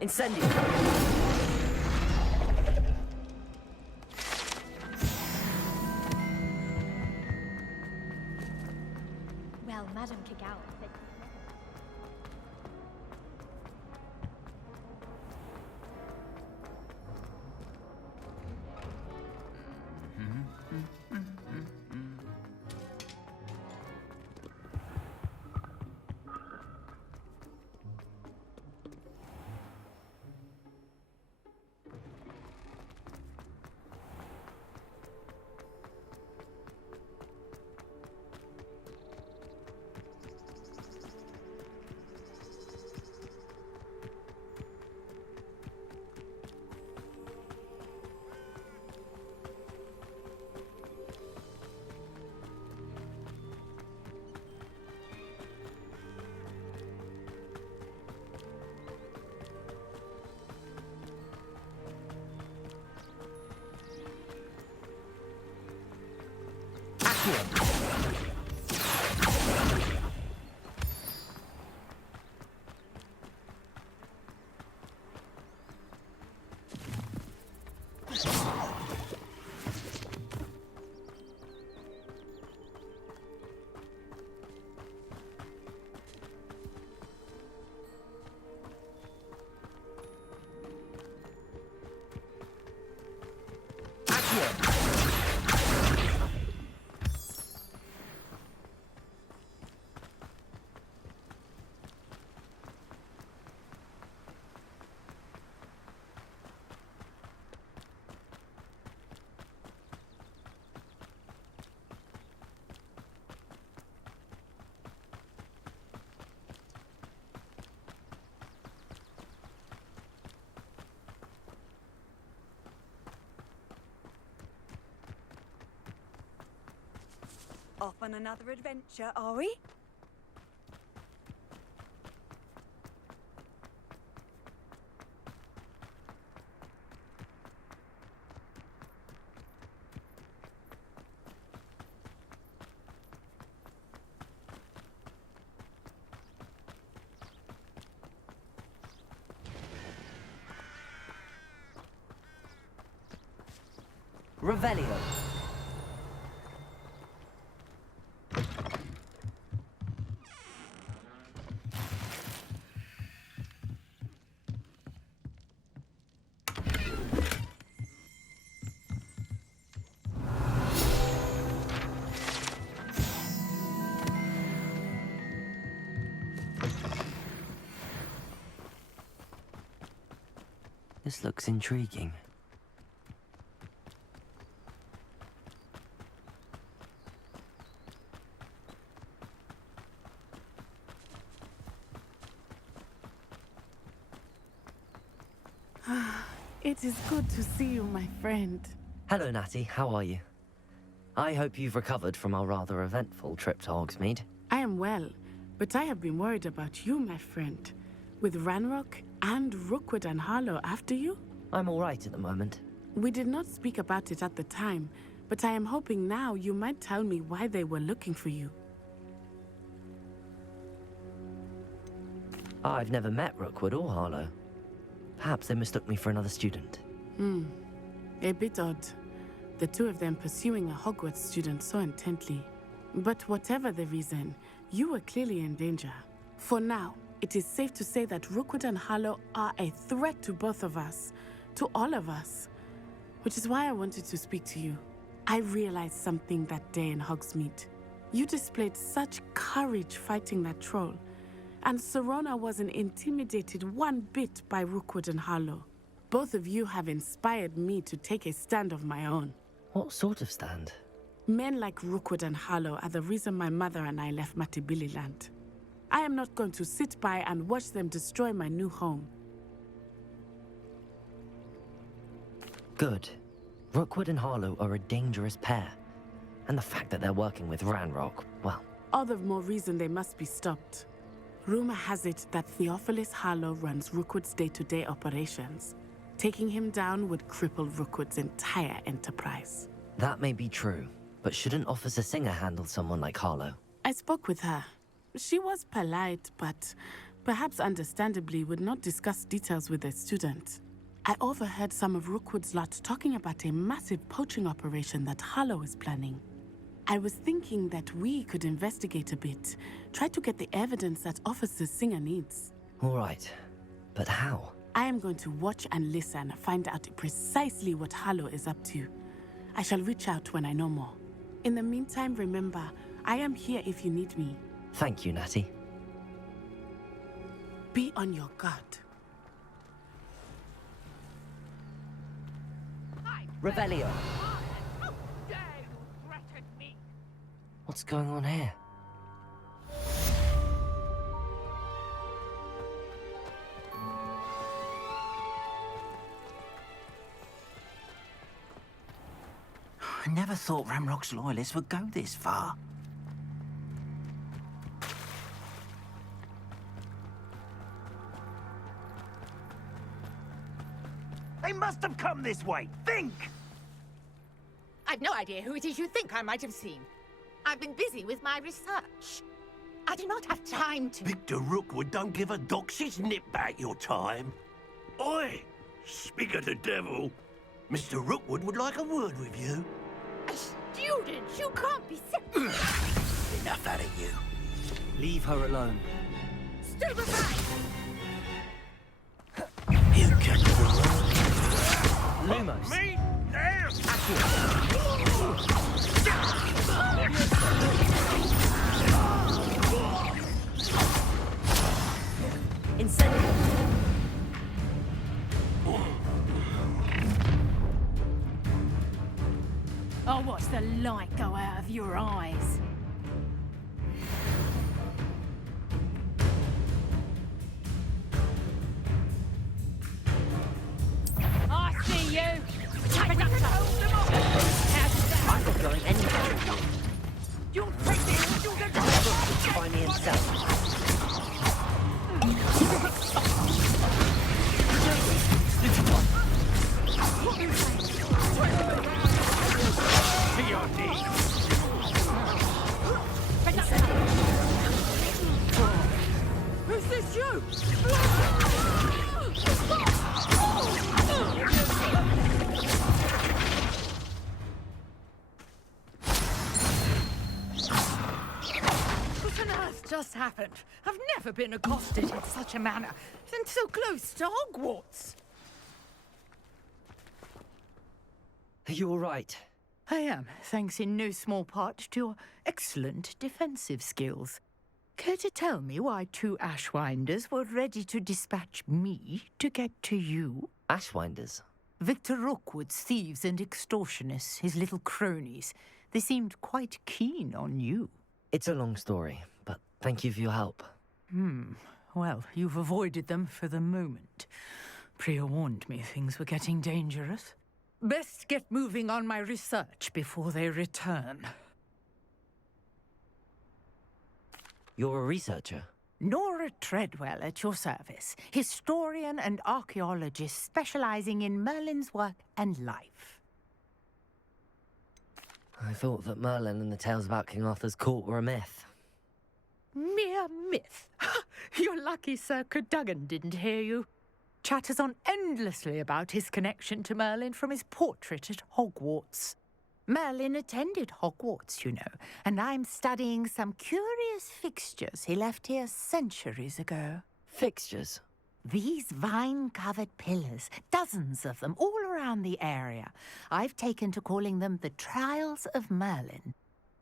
Incendio! Well, Madame Kagawa said... Off on another adventure, are we? Revelio. This looks intriguing. It is good to see you, my friend. Hello, Natty. How are you? I hope you've recovered from our rather eventful trip to Hogsmeade. I am well, but I have been worried about you, my friend. With Ranrock and Rookwood and Harlow after you? I'm all right at the moment. We did not speak about it at the time, but I am hoping now you might tell me why they were looking for you. I've never met Rookwood or Harlow. Perhaps they mistook me for another student. A bit odd. The two of them pursuing a Hogwarts student so intently. But whatever the reason, you were clearly in danger. For now, it is safe to say that Rookwood and Harlow are a threat to both of us. To all of us. Which is why I wanted to speak to you. I realized something that day in Hogsmeade. You displayed such courage fighting that troll. And Serona wasn't intimidated one bit by Rookwood and Harlow. Both of you have inspired me to take a stand of my own. What sort of stand? Men like Rookwood and Harlow are the reason my mother and I left Matabeleland. I am not going to sit by and watch them destroy my new home. Good. Rookwood and Harlow are a dangerous pair. And the fact that they're working with Ranrock, well... All the more reason they must be stopped. Rumor has it that Theophilus Harlow runs Rookwood's day-to-day operations. Taking him down would cripple Rookwood's entire enterprise. That may be true, but shouldn't Officer Singer handle someone like Harlow? I spoke with her. She was polite, but perhaps understandably, would not discuss details with a student. I overheard some of Rookwood's lot talking about a massive poaching operation that Harlow is planning. I was thinking that we could investigate a bit, try to get the evidence that Officer Singer needs. All right, but how? I am going to watch and listen, find out precisely what Harlow is up to. I shall reach out when I know more. In the meantime, remember, I am here if you need me. Thank you, Natty. Be on your guard. Revelio. How dare you threaten me? What's going on here? I never thought Ramrock's loyalists would go this far. They must have come this way. Think! I've no idea who it is you think I might have seen. I've been busy with my research. I do not have time to... Victor Rookwood don't give a doxy's nip back your time. Oi! Speak of the devil. Mr. Rookwood would like a word with you. A student? You can't be serious. Enough out of you. Leave her alone. Stand aside! You can Lumos. me down! Incendio. I'll watch the light go out of your eyes. I see you! Take it up! I'm not going anywhere. You'll take this! You'll get... Find me himself. Is this you? What on earth just happened? I've never been accosted in such a manner, and so close to Hogwarts. Are you all right? I am, thanks in no small part to your excellent defensive skills. Care to tell me why two Ashwinders were ready to dispatch me to get to you? Ashwinders? Victor Rookwood's thieves and extortionists, his little cronies. They seemed quite keen on you. It's a long story, but thank you for your help. Well, you've avoided them for the moment. Priya warned me things were getting dangerous. Best get moving on my research before they return. You're a researcher? Nora Treadwell at your service, historian and archaeologist specializing in Merlin's work and life. I thought that Merlin and the tales about King Arthur's court were a myth. Mere myth. You're lucky Sir Cadogan didn't hear you. Chatters on endlessly about his connection to Merlin from his portrait at Hogwarts. Merlin attended Hogwarts, you know, and I'm studying some curious fixtures he left here centuries ago. Fixtures? These vine-covered pillars, dozens of them, all around the area. I've taken to calling them the Trials of Merlin.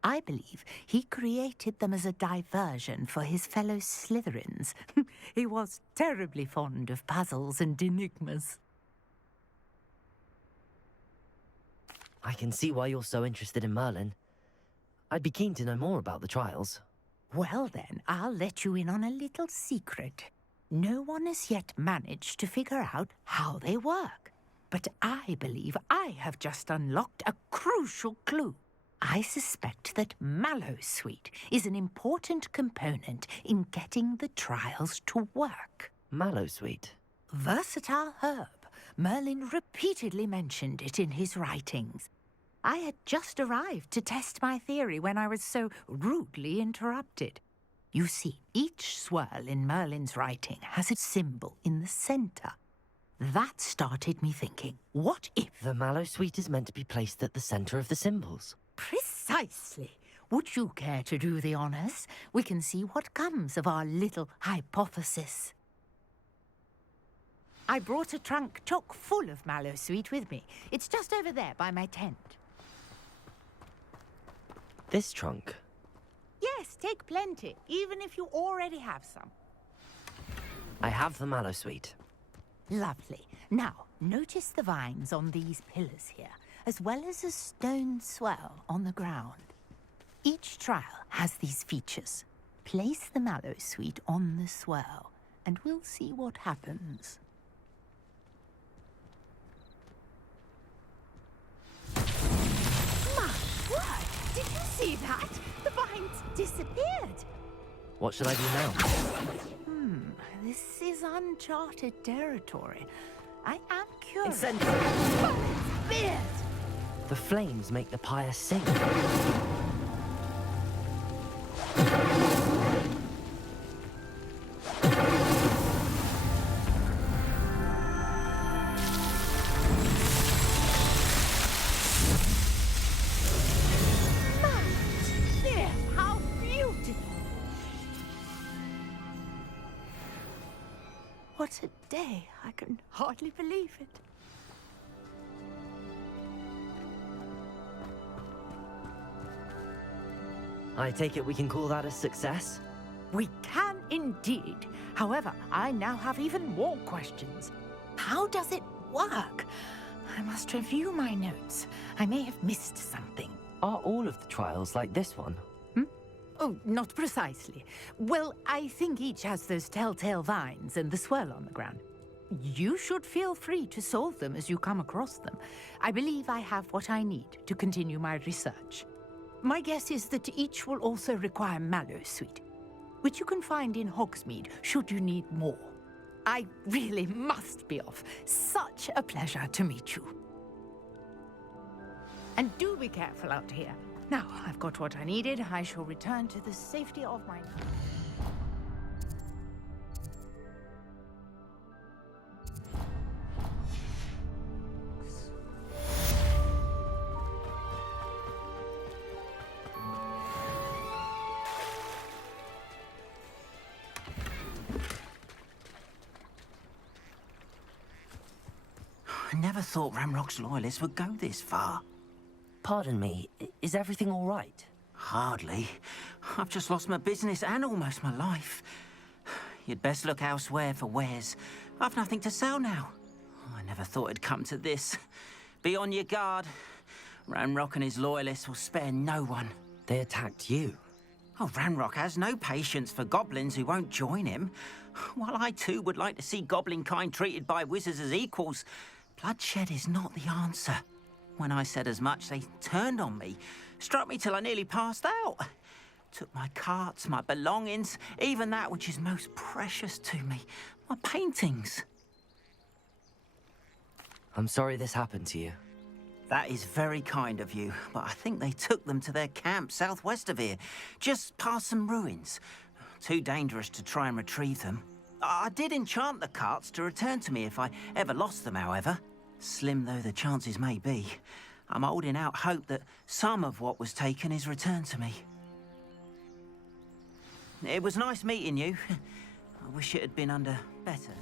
I believe he created them as a diversion for his fellow Slytherins. He was terribly fond of puzzles and enigmas. I can see why you're so interested in Merlin. I'd be keen to know more about the trials. Well then, I'll let you in on a little secret. No one has yet managed to figure out how they work. But I believe I have just unlocked a crucial clue. I suspect that Mallowsweet is an important component in getting the trials to work. Mallowsweet? Versatile herb. Merlin repeatedly mentioned it in his writings. I had just arrived to test my theory when I was so rudely interrupted. You see, each swirl in Merlin's writing has a symbol in the center. That started me thinking, what if... The mallow sweet is meant to be placed at the center of the symbols. Precisely. Would you care to do the honors? We can see what comes of our little hypothesis. I brought a trunk chock full of mallow sweet with me. It's just over there by my tent. This trunk? Yes, take plenty, even if you already have some. I have the mallow sweet. Lovely. Now, notice the vines on these pillars here, as well as a stone swell on the ground. Each trial has these features. Place the mallow sweet on the swell, and we'll see what happens. My word! Did you see that? The vines disappeared. What should I do now? This is uncharted territory. I am curious. Incendiary! Oh, it's weird. The flames make the pyre sing. Dear, how beautiful! What a day. I can hardly believe it. I take it we can call that a success? We can indeed. However, I now have even more questions. How does it work? I must review my notes. I may have missed something. Are all of the trials like this one? Oh, not precisely. Well, I think each has those telltale vines and the swirl on the ground. You should feel free to solve them as you come across them. I believe I have what I need to continue my research. My guess is that each will also require mallow sweet, which you can find in Hogsmeade should you need more. I really must be off. Such a pleasure to meet you. And do be careful out here. Now, I've got what I needed. I shall return to the safety of my... I never thought Ramrock's loyalists would go this far. Pardon me, is everything all right? Hardly. I've just lost my business and almost my life. You'd best look elsewhere for wares. I've nothing to sell now. I never thought it'd come to this. Be on your guard. Ramrock and his loyalists will spare no one. They attacked you. Oh, Ramrock has no patience for goblins who won't join him. While I too would like to see goblin kind treated by wizards as equals, bloodshed is not the answer. When I said as much, they turned on me, struck me till I nearly passed out. Took my carts, my belongings, even that which is most precious to me, my paintings. I'm sorry this happened to you. That is very kind of you, but I think they took them to their camp southwest of here, just past some ruins. Too dangerous to try and retrieve them. I did enchant the carts to return to me if I ever lost them, however. Slim though the chances may be, I'm holding out hope that some of what was taken is returned to me. It was nice meeting you. I wish it had been under better.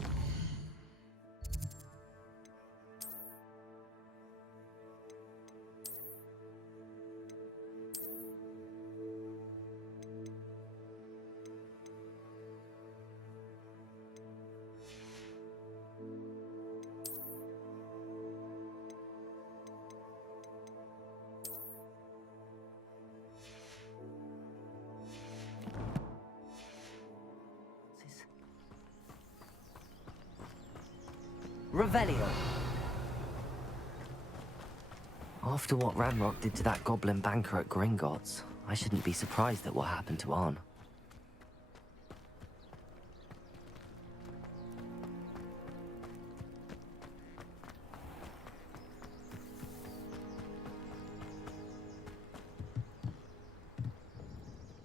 Revelio. After what Ranrock did to that goblin banker at Gringotts, I shouldn't be surprised at what happened to Arn.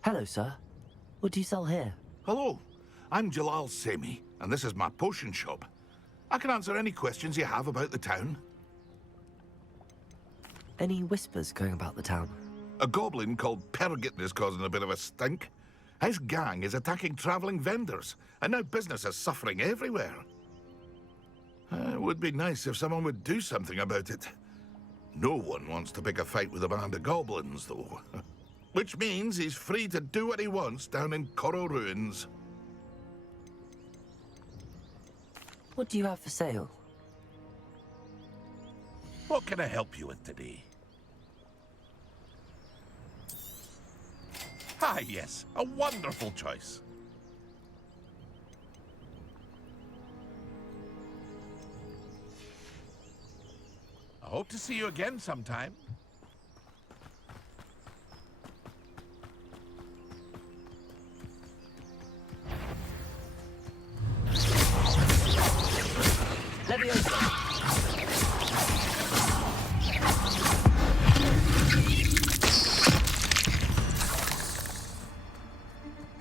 Hello, sir. What do you sell here? Hello, I'm Jalal Semi, and this is my potion shop. I can answer any questions you have about the town. Any whispers going about the town? A goblin called Pergit is causing a bit of a stink. His gang is attacking traveling vendors, and now business is suffering everywhere. It would be nice if someone would do something about it. No one wants to pick a fight with a band of goblins, though. Which means he's free to do what he wants down in Coral Ruins. What do you have for sale? What can I help you with today? Ah, yes, a wonderful choice. I hope to see you again sometime.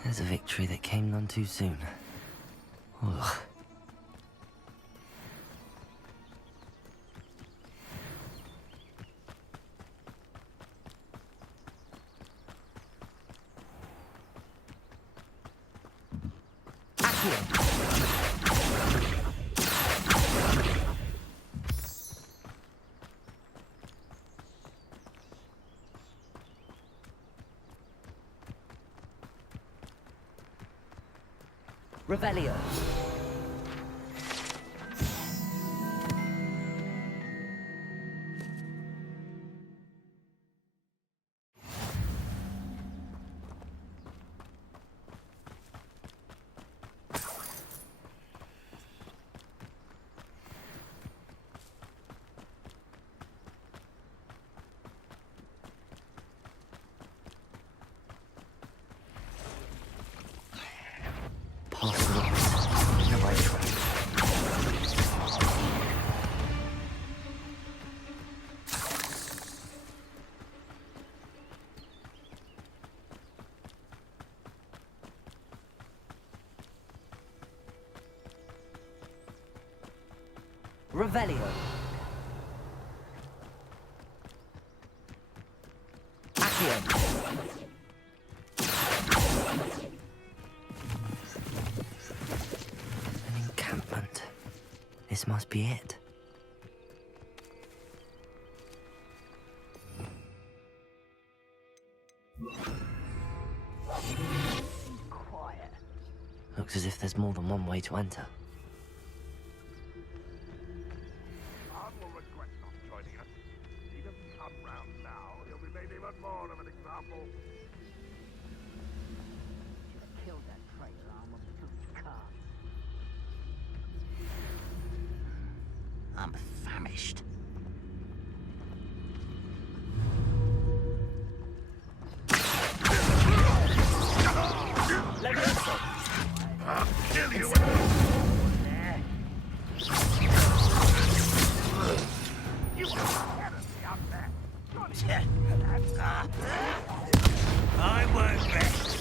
There's a victory that came none too soon. Ugh. Revelio. Revelio. Accio. An encampment. This must be it. Quiet. Looks as if there's more than one way to enter. I'm famished. I'll kill you! I won't rest.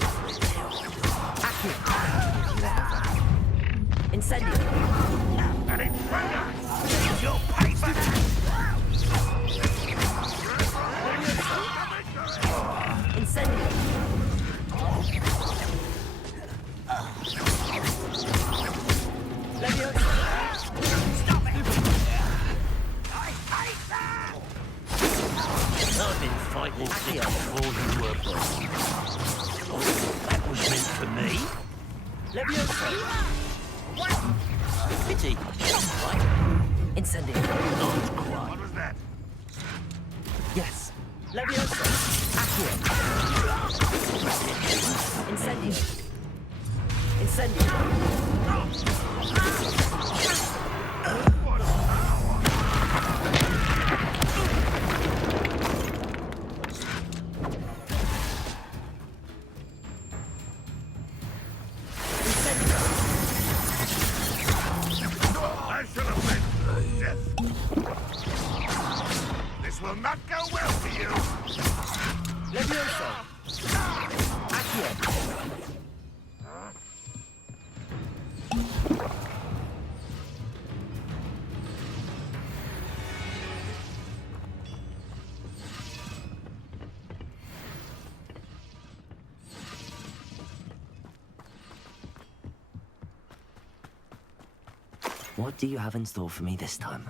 Incendio. Here's your paper. Incendio. Stop it! I hate that! I've been fighting since before you were born. Oh, that was meant for me. Levioso. Pity. Incendio. What was that? Yes. Levioso. Accio. Incendio. Incendio. I should have been death. This will not go well for you. Levioso. Accio. What do you have in store for me this time?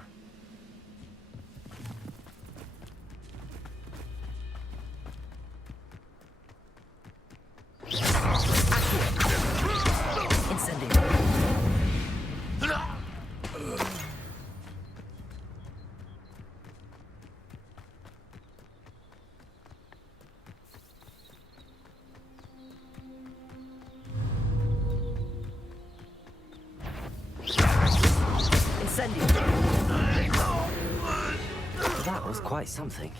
Incendio. That was quite something.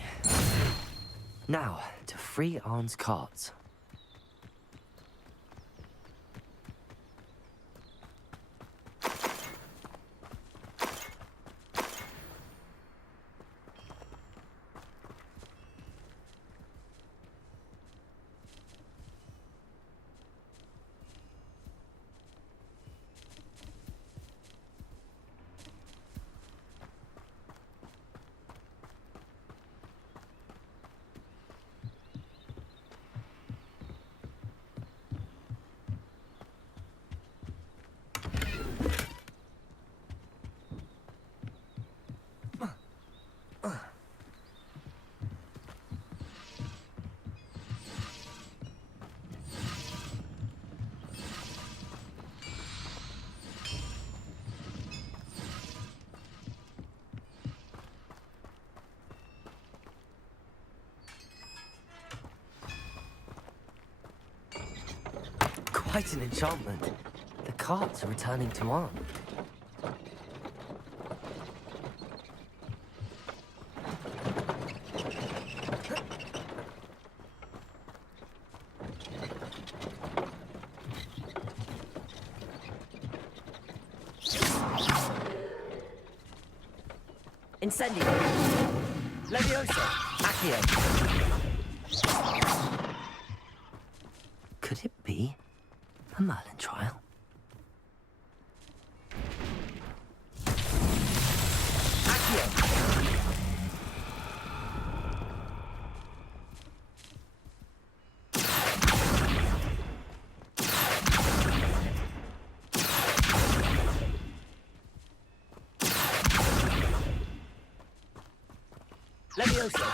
Now, to free Arn's carts. Quite an enchantment. The carts are returning to Arn. Incendio. Leviosa. Accio. Could it be a Merlin trial? Accio. Leviosa.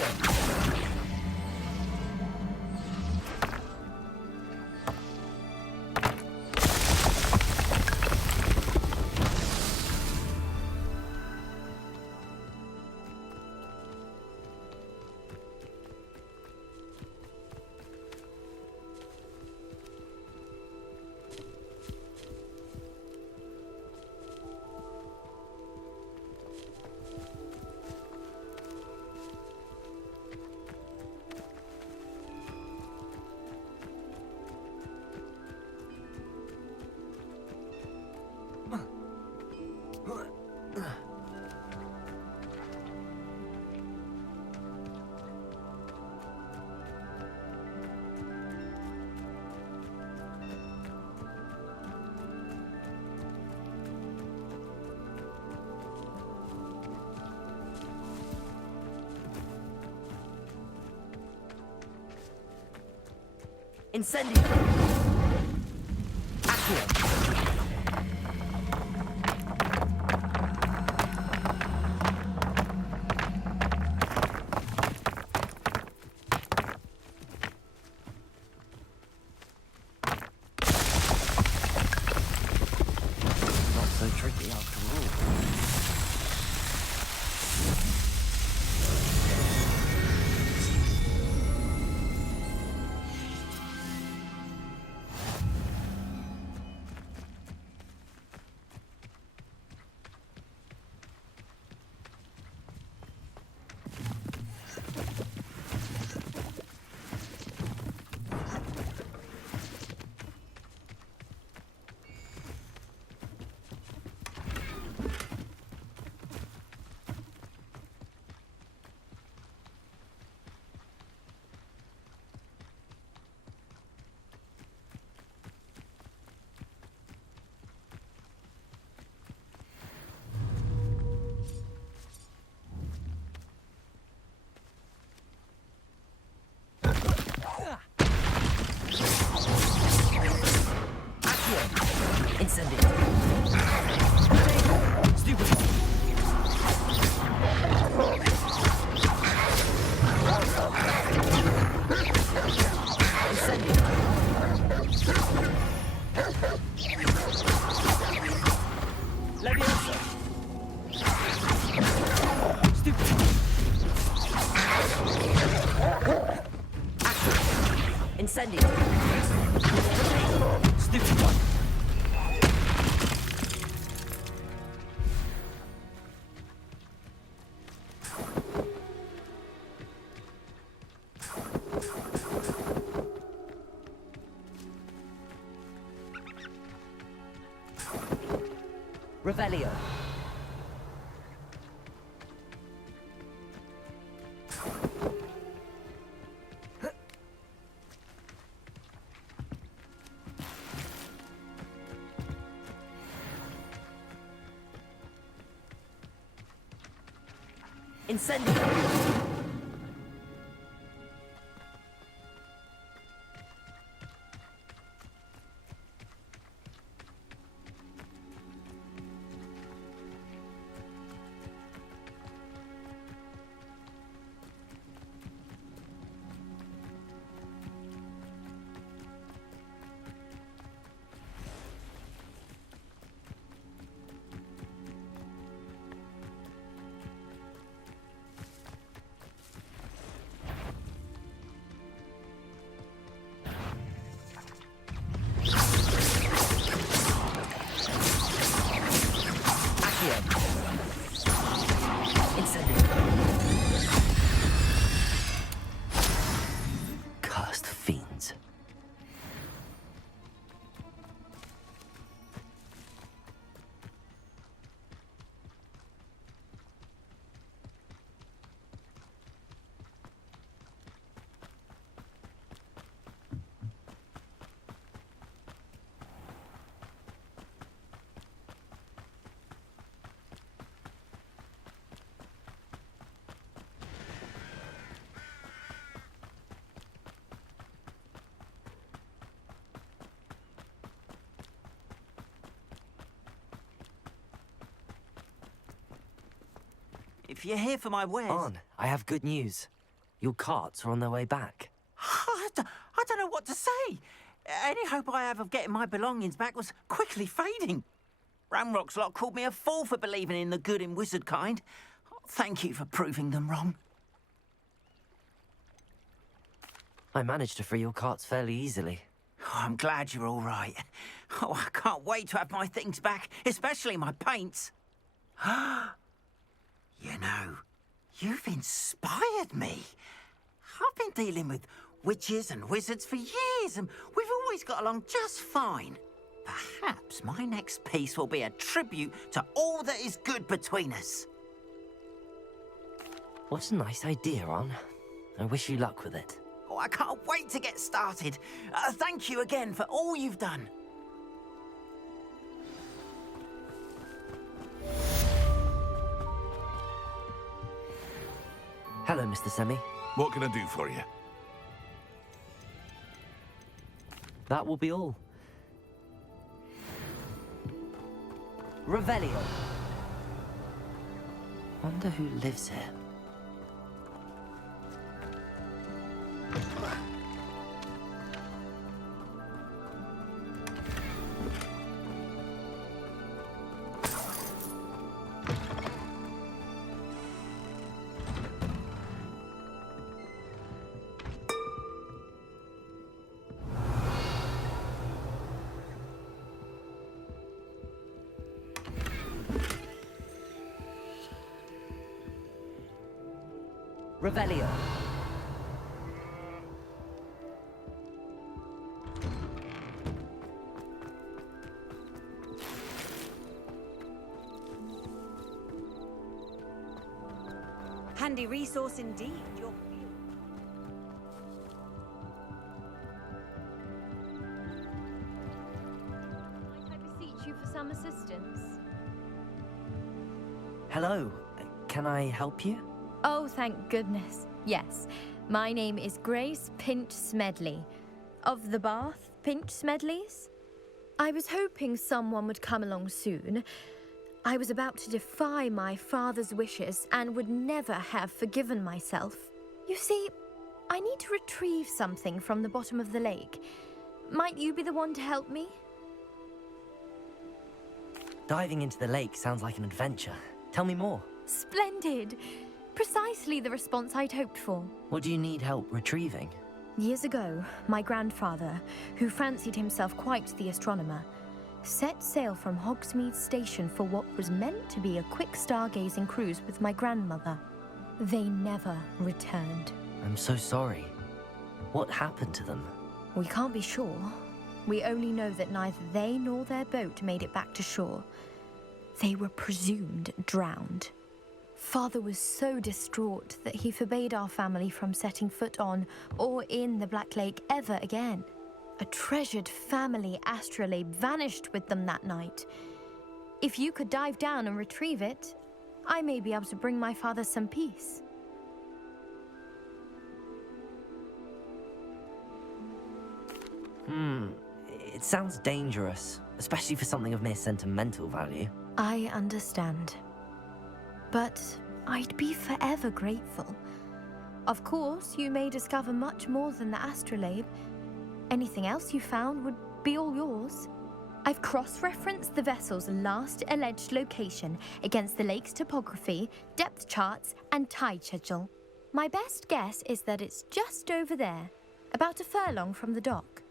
Accio! Incendio! Accio! Not so tricky after all. Incendio! Stupid! Incendio! Leviosa! Stupid! Accio! Incendio! Stupid one! Revelio. Incendio. Cursed fiends. If you're here for my wares... On, I have good news. Your carts are on their way back. I don't know what to say. Any hope I have of getting my belongings back was quickly fading. Ramrock's lot called me a fool for believing in the good in wizard kind. Thank you for proving them wrong. I managed to free your carts fairly easily. Oh, I'm glad you're all right. Oh, I can't wait to have my things back, especially my paints. You know, you've inspired me. I've been dealing with witches and wizards for years, and we've always got along just fine. Perhaps my next piece will be a tribute to all that is good between us. What a nice idea, Ron. I wish you luck with it. Oh, I can't wait to get started. Thank you again for all you've done. Hello, Mr. Semi. What can I do for you? That will be all. Revelio. Wonder who lives here. Revelio. Handy resource indeed. Your Might I beseech you for some assistance? Hello. Can I help you? Oh, thank goodness. Yes. My name is Grace Pinch Smedley. Of the Bath Pinch Smedleys? I was hoping someone would come along soon. I was about to defy my father's wishes and would never have forgiven myself. You see, I need to retrieve something from the bottom of the lake. Might you be the one to help me? Diving into the lake sounds like an adventure. Tell me more. Splendid! Precisely the response I'd hoped for. What do you need help retrieving? Years ago, my grandfather, who fancied himself quite the astronomer, set sail from Hogsmeade Station for what was meant to be a quick stargazing cruise with my grandmother. They never returned. I'm so sorry. What happened to them? We can't be sure. We only know that neither they nor their boat made it back to shore. They were presumed drowned. Father was so distraught that he forbade our family from setting foot on or in the Black Lake ever again. A treasured family astrolabe vanished with them that night. If you could dive down and retrieve it, I may be able to bring my father some peace. It sounds dangerous, especially for something of mere sentimental value. I understand. But I'd be forever grateful. Of course, you may discover much more than the astrolabe. Anything else you found would be all yours. I've cross-referenced the vessel's last alleged location against the lake's topography, depth charts, and tide schedule. My best guess is that it's just over there, about a furlong from the dock.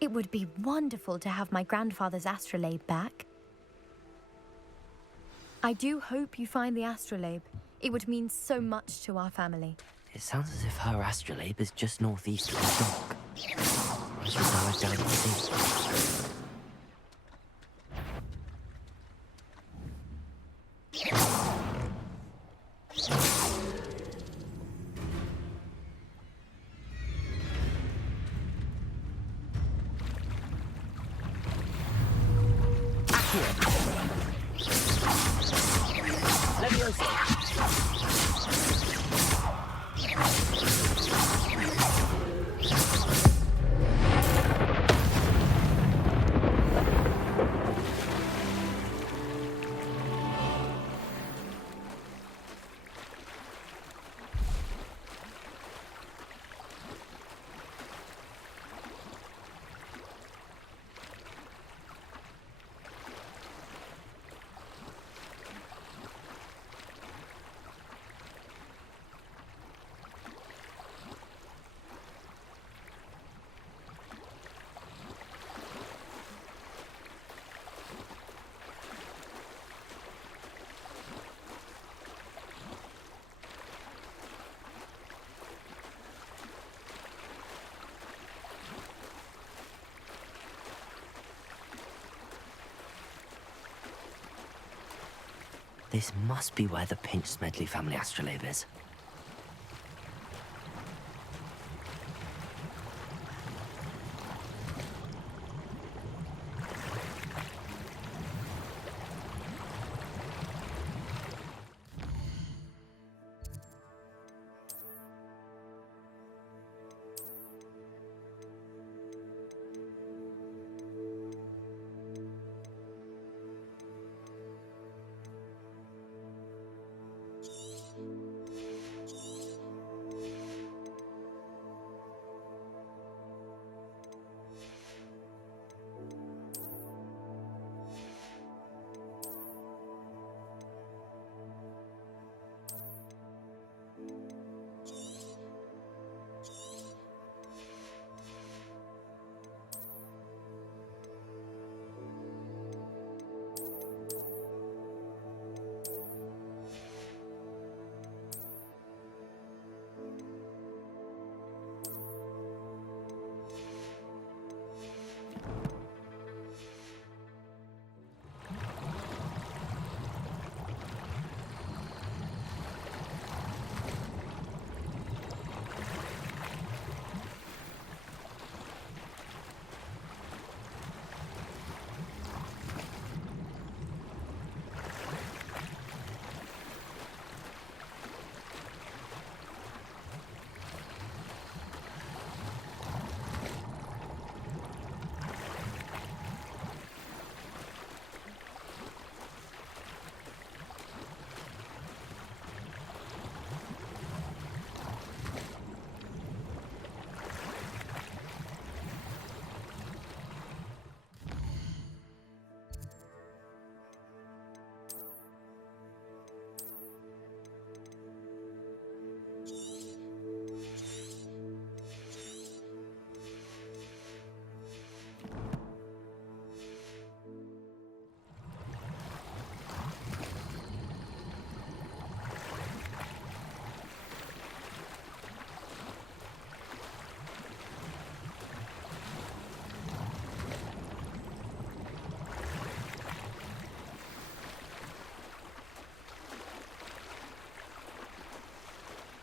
It would be wonderful to have my grandfather's astrolabe back. I do hope you find the astrolabe. It would mean so much to our family. It sounds as if her astrolabe is just northeast of the dock. I should dive down and see. This must be where the Pinch Smedley family astrolabe is.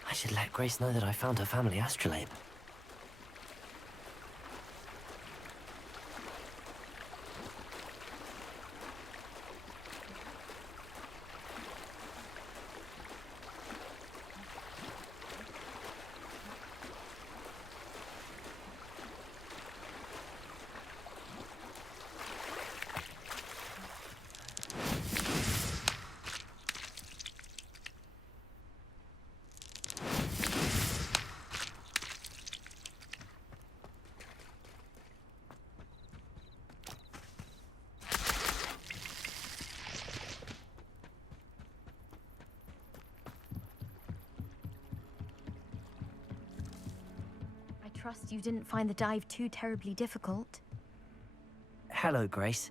I should let Grace know that I found her family astrolabe. I trust you didn't find the dive too terribly difficult. Hello, Grace.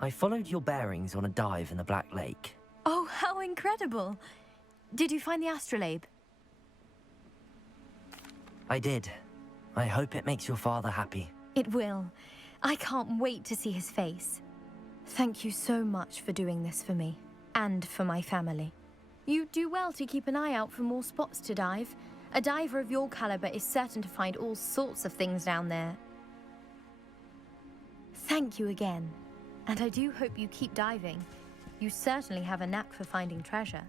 I followed your bearings on a dive in the Black Lake. Oh, how incredible! Did you find the astrolabe? I did. I hope it makes your father happy. It will. I can't wait to see his face. Thank you so much for doing this for me, and for my family. You do well to keep an eye out for more spots to dive. A diver of your caliber is certain to find all sorts of things down there. Thank you again, and I do hope you keep diving. You certainly have a knack for finding treasure.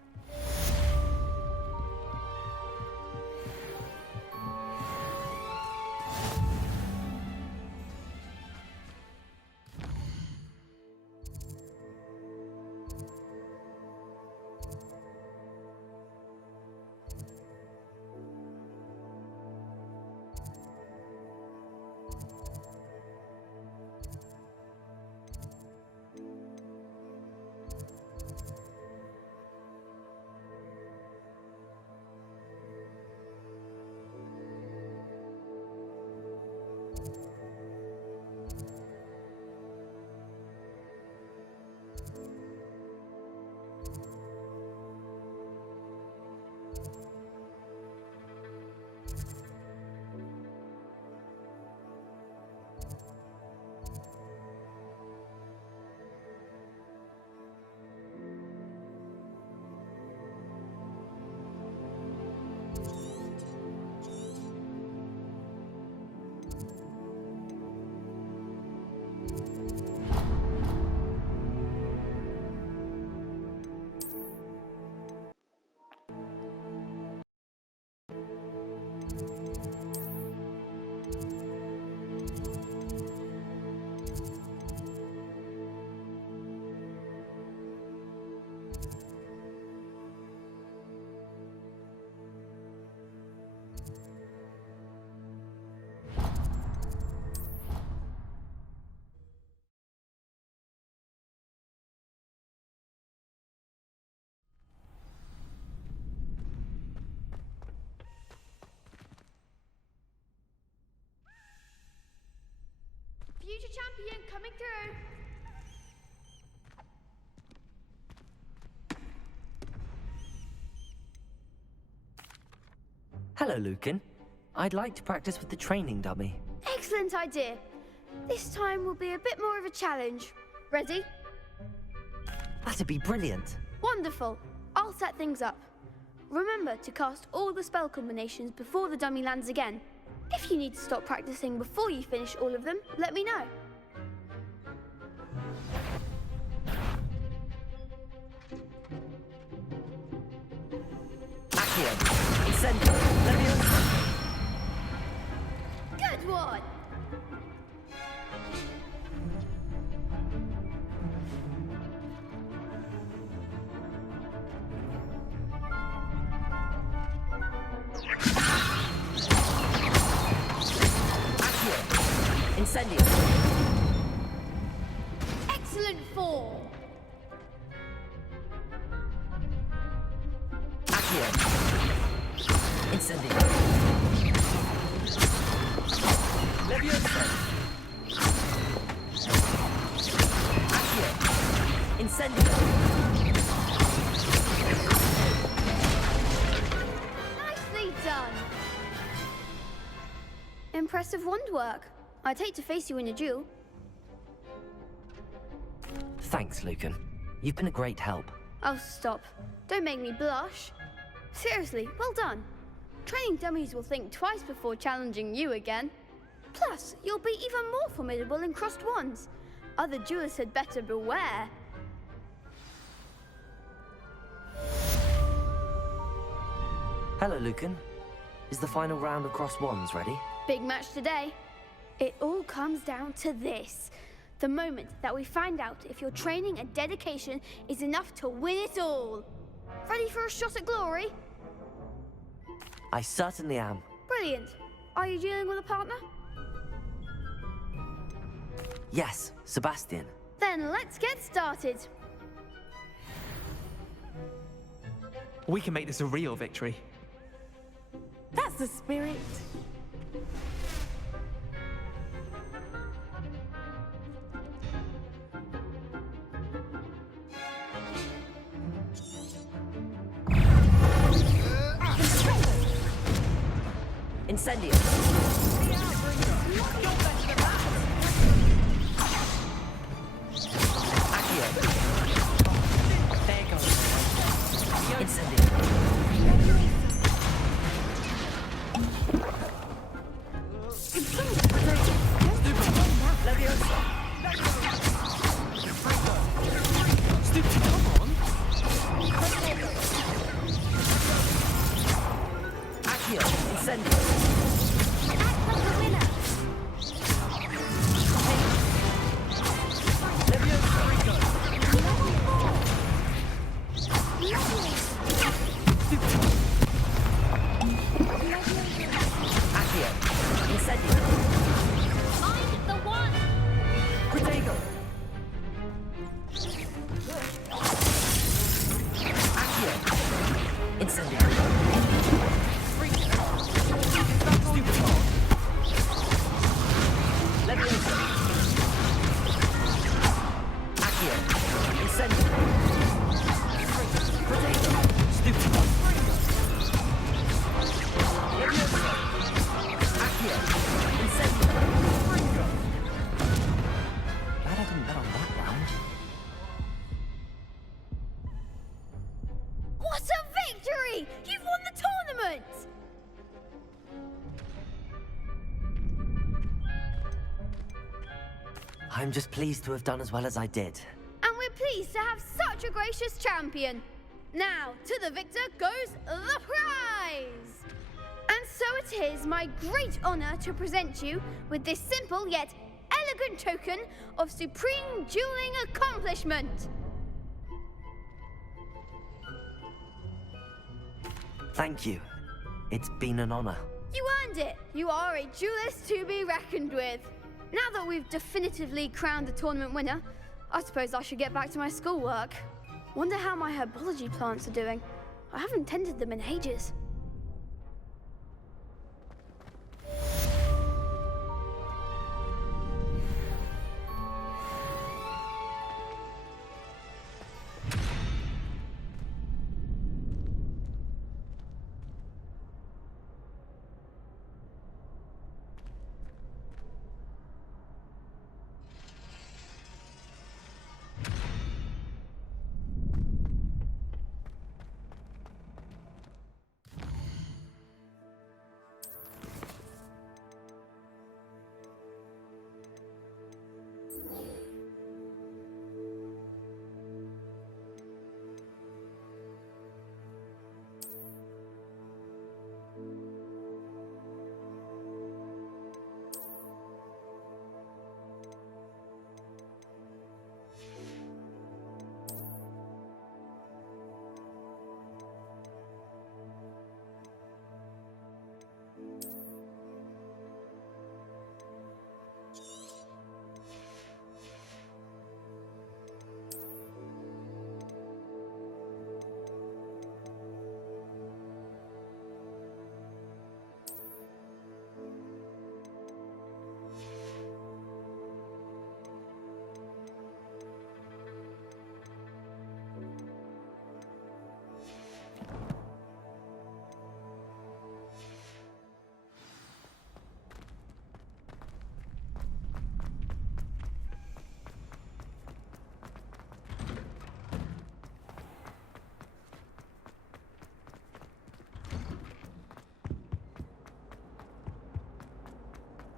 champion coming through. Hello, Lucan. I'd like to practice with the training dummy. Excellent idea. This time will be a bit more of a challenge. Ready? That'd be brilliant. Wonderful. I'll set things up. Remember to cast all the spell combinations before the dummy lands again. If you need to stop practicing before you finish all of them, let me know. Accio. Incendio. Leviosa. Good one! Incendio. Excellent form! Accio. Incendio. Leviosa. Accio. Incendio. Nicely done! Impressive wand work. I'd hate to face you in a duel. Thanks, Lucan. You've been a great help. Oh, stop. Don't make me blush. Seriously, well done. Training dummies will think twice before challenging you again. Plus, you'll be even more formidable in crossed wands. Other duelists had better beware. Hello, Lucan. Is the final round of cross wands ready? Big match today. It all comes down to this. The moment that we find out if your training and dedication is enough to win it all. Ready for a shot at glory? I certainly am. Brilliant. Are you dealing with a partner? Yes, Sebastian. Then let's get started. We can make this a real victory. That's the spirit. Incendio. Accio. There goes. Incendio. Leviosa. Stupid, come on. Accio. Incendio. Act like a winner. Leviosa. Accio. Incendio. Find the one. Protego. Accio. Incendio. Leviosa. Accio. Incendio. Protego. Stupid. Leviosa. Accio. Incendio. Glad I didn't bet on that round. What a victory! You've won the tournament! I'm just pleased to have done as well as I did. And we're pleased to have such a gracious champion. Now, to the victor goes the prize! And so it is my great honor to present you with this simple yet elegant token of supreme dueling accomplishment. Thank you. It's been an honor. You earned it. You are a duelist to be reckoned with. Now that we've definitively crowned the tournament winner, I suppose I should get back to my schoolwork. Wonder how my herbology plants are doing. I haven't tended them in ages.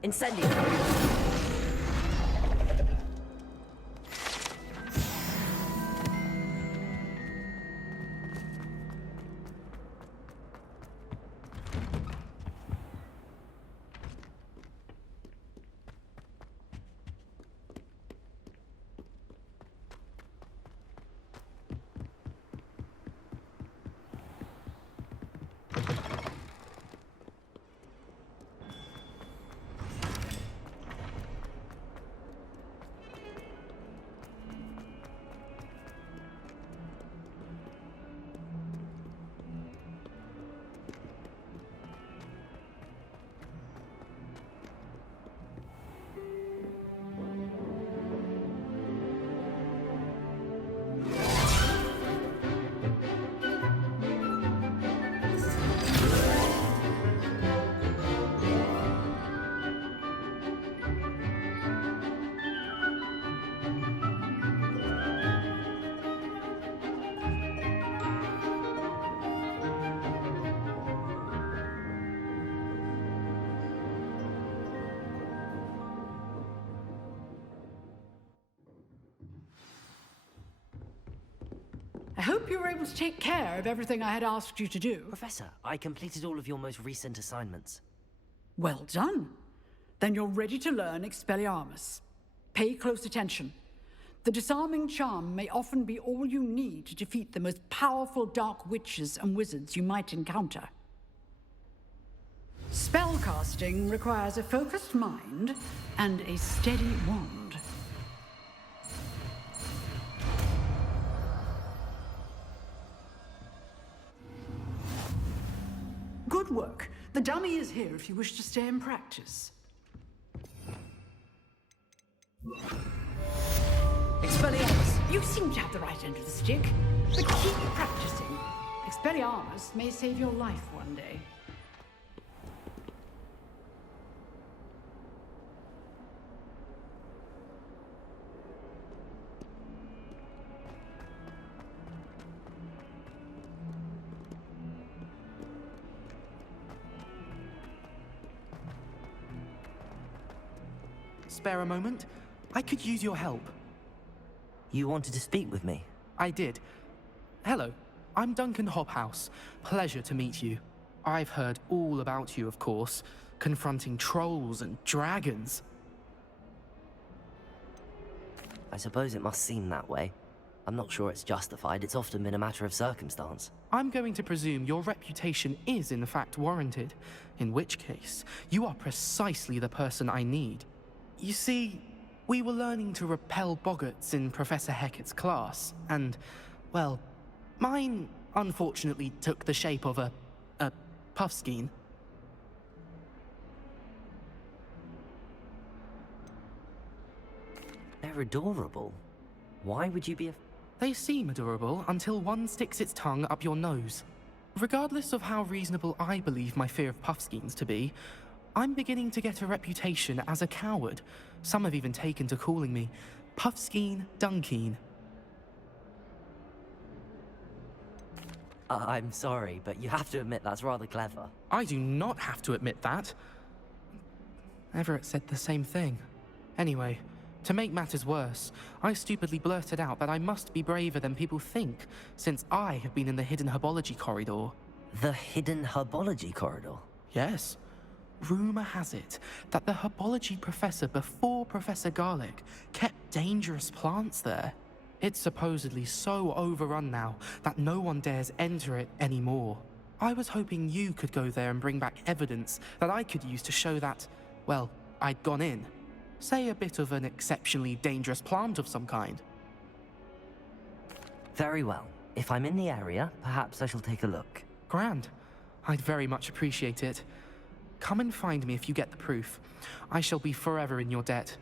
Incendio! I hope you were able to take care of everything I had asked you to do. Professor, I completed all of your most recent assignments. Well done. Then you're ready to learn Expelliarmus. Pay close attention. The disarming charm may often be all you need to defeat the most powerful dark witches and wizards you might encounter. Spellcasting requires a focused mind and a steady wand. Good work. The dummy is here if you wish to stay and practice. Expelliarmus! You seem to have the right end of the stick, but keep practicing. Expelliarmus may save your life one day. Spare a moment? I could use your help. You wanted to speak with me? I did. Hello, I'm Duncan Hobhouse. Pleasure to meet you. I've heard all about you, of course, confronting trolls and dragons. I suppose it must seem that way. I'm not sure it's justified. It's often been a matter of circumstance. I'm going to presume your reputation is in fact warranted, in which case, you are precisely the person I need. You see, we were learning to repel boggarts in Professor Hecat's class, and, well, mine unfortunately took the shape of a puffskein. They're adorable. Why would you be They seem adorable until one sticks its tongue up your nose. Regardless of how reasonable I believe my fear of puffskeins to be, I'm beginning to get a reputation as a coward. Some have even taken to calling me Puffskein Dunkeen. I'm sorry, but you have to admit that's rather clever. I do not have to admit that. Everett said the same thing. Anyway, to make matters worse, I stupidly blurted out that I must be braver than people think, since I have been in the hidden herbology corridor. The hidden herbology corridor? Yes. Rumor has it that the herbology professor before Professor Garlic kept dangerous plants there. It's supposedly so overrun now that no one dares enter it anymore. I was hoping you could go there and bring back evidence that I could use to show that, well, I'd gone in. Say a bit of an exceptionally dangerous plant of some kind. Very well. If I'm in the area, perhaps I shall take a look. Grand. I'd very much appreciate it. Come and find me if you get the proof. I shall be forever in your debt.